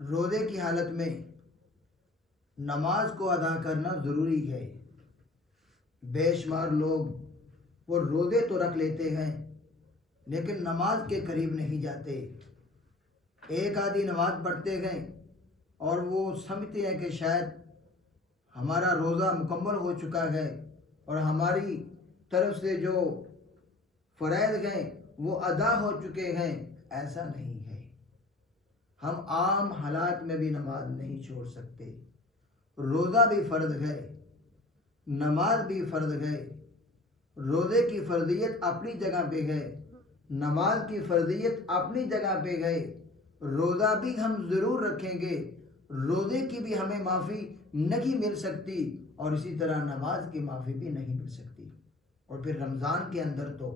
روزے کی حالت میں نماز کو ادا کرنا ضروری ہے۔ بے شمار لوگ وہ روزے تو رکھ لیتے ہیں لیکن نماز کے قریب نہیں جاتے۔ ایک آدھی نماز پڑھتے ہیں اور وہ سمجھتے ہیں کہ شاید ہمارا روزہ مکمل ہو چکا ہے اور ہماری طرف سے جو فرائض ہیں وہ ادا ہو چکے ہیں۔ ایسا نہیں ہے۔ ہم عام حالات میں بھی نماز نہیں چھوڑ سکتے۔ روزہ بھی فرض ہے، نماز بھی فرض ہے۔ روزے کی فرضیت اپنی جگہ پہ ہے، نماز کی فرضیت اپنی جگہ پہ ہے۔ روزہ بھی ہم ضرور رکھیں گے، روزے کی بھی ہمیں معافی نہیں مل سکتی اور اسی طرح نماز کی معافی بھی نہیں مل سکتی۔ اور پھر رمضان کے اندر تو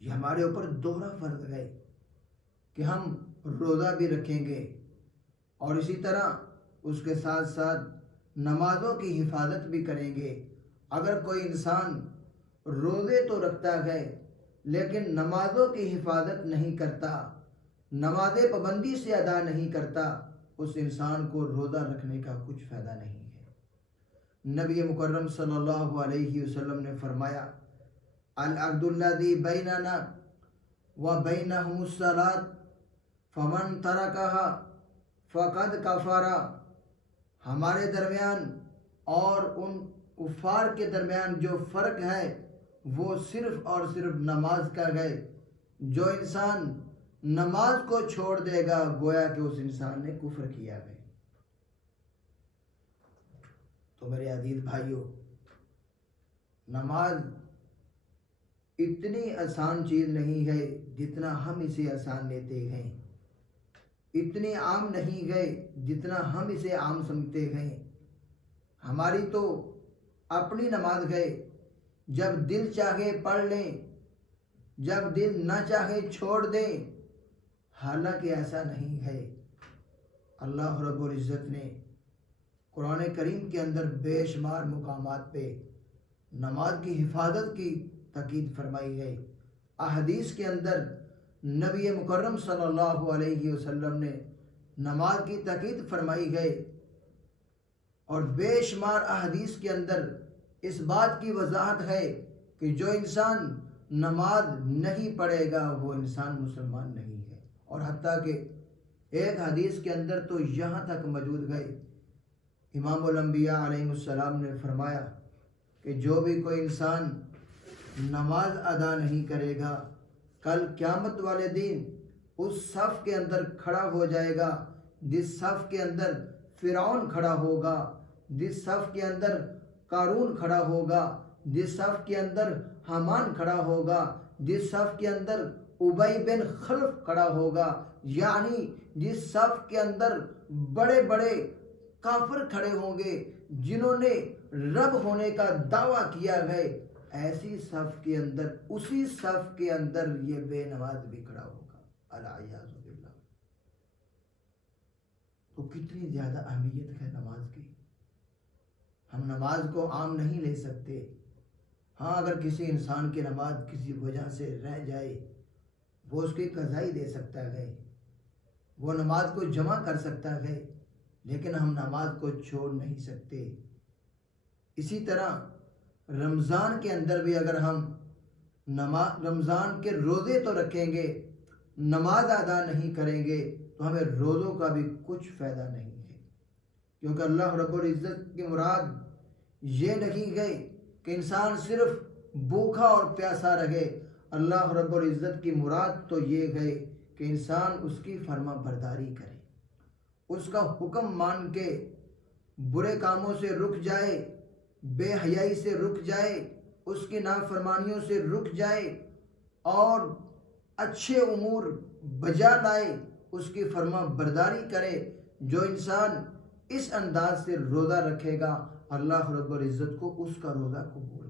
یہ ہمارے اوپر دوہرا فرض ہے کہ ہم روزہ بھی رکھیں گے اور اسی طرح اس کے ساتھ ساتھ نمازوں کی حفاظت بھی کریں گے۔ اگر کوئی انسان روزے تو رکھتا ہے لیکن نمازوں کی حفاظت نہیں کرتا، نماز پابندی سے ادا نہیں کرتا، اس انسان کو روزہ رکھنے کا کچھ فائدہ نہیں ہے۔ نبی مکرم صلی اللہ علیہ وسلم نے فرمایا، العہد الذی بیننا وبینہم الصلاۃ فمن ترکہا فقد کفر۔ ہمارے درمیان اور ان کفار کے درمیان جو فرق ہے وہ صرف اور صرف نماز کا ہے۔ جو انسان نماز کو چھوڑ دے گا گویا کہ اس انسان نے کفر کیا ہے۔ تو میرے عزیز بھائیوں، نماز اتنی آسان چیز نہیں ہے جتنا ہم اسے آسان لیتے ہیں، اتنی عام نہیں ہے جتنا ہم اسے عام سمجھتے ہیں۔ ہماری تو اپنی نماز ہے، جب دل چاہے پڑھ لیں، جب دل نہ چاہے چھوڑ دیں۔ حالانکہ ایسا نہیں ہے۔ اللہ رب العزت نے قرآن کریم کے اندر بے شمار مقامات پہ نماز کی حفاظت کی تاکید فرمائی ہے۔ احادیث کے اندر نبی مکرم صلی اللہ علیہ وسلم نے نماز کی تاکید فرمائی ہے اور بے شمار احادیث کے اندر اس بات کی وضاحت ہے کہ جو انسان نماز نہیں پڑھے گا وہ انسان مسلمان نہیں ہے۔ اور حتیٰ کہ ایک حدیث کے اندر تو یہاں تک موجود ہے، امام الانبیاء علیہ السلام نے فرمایا کہ جو بھی کوئی انسان نماز ادا نہیں کرے گا کل قیامت والے دن اس صف کے اندر کھڑا ہو جائے گا جس صف کے اندر فرعون کھڑا ہوگا، جس صف کے اندر قارون کھڑا ہوگا، جس صف کے اندر حامان کھڑا ہوگا، جس صف کے اندر ابی بن خلف کھڑا ہوگا، یعنی جس صف کے اندر بڑے بڑے کافر کھڑے ہوں گے جنہوں نے رب ہونے کا دعویٰ کیا ہے، ایسی صف کے اندر، اسی صف کے اندر یہ بے نماز بھی کھڑا ہوگا، العیاذ باللہ۔ تو کتنی زیادہ اہمیت ہے نماز کی۔ ہم نماز کو عام نہیں لے سکتے۔ ہاں، اگر کسی انسان کی نماز کسی وجہ سے رہ جائے وہ اس کی قضائی دے سکتا ہے، وہ نماز کو جمع کر سکتا ہے، لیکن ہم نماز کو چھوڑ نہیں سکتے۔ اسی طرح رمضان کے اندر بھی اگر ہم رمضان کے روزے تو رکھیں گے، نماز ادا نہیں کریں گے تو ہمیں روزوں کا بھی کچھ فائدہ نہیں ہے، کیونکہ اللہ رب العزت کی مراد یہ نہیں ہے کہ انسان صرف بھوکا اور پیاسا رہے۔ اللہ رب العزت کی مراد تو یہ ہے کہ انسان اس کی فرما برداری کرے، اس کا حکم مان کے برے کاموں سے رک جائے، بے حیائی سے رک جائے، اس کی نافرمانیوں سے رک جائے اور اچھے امور بجا لائے، اس کی فرما برداری کرے۔ جو انسان اس انداز سے روزہ رکھے گا اللہ رب العزت کو اس کا روزہ قبول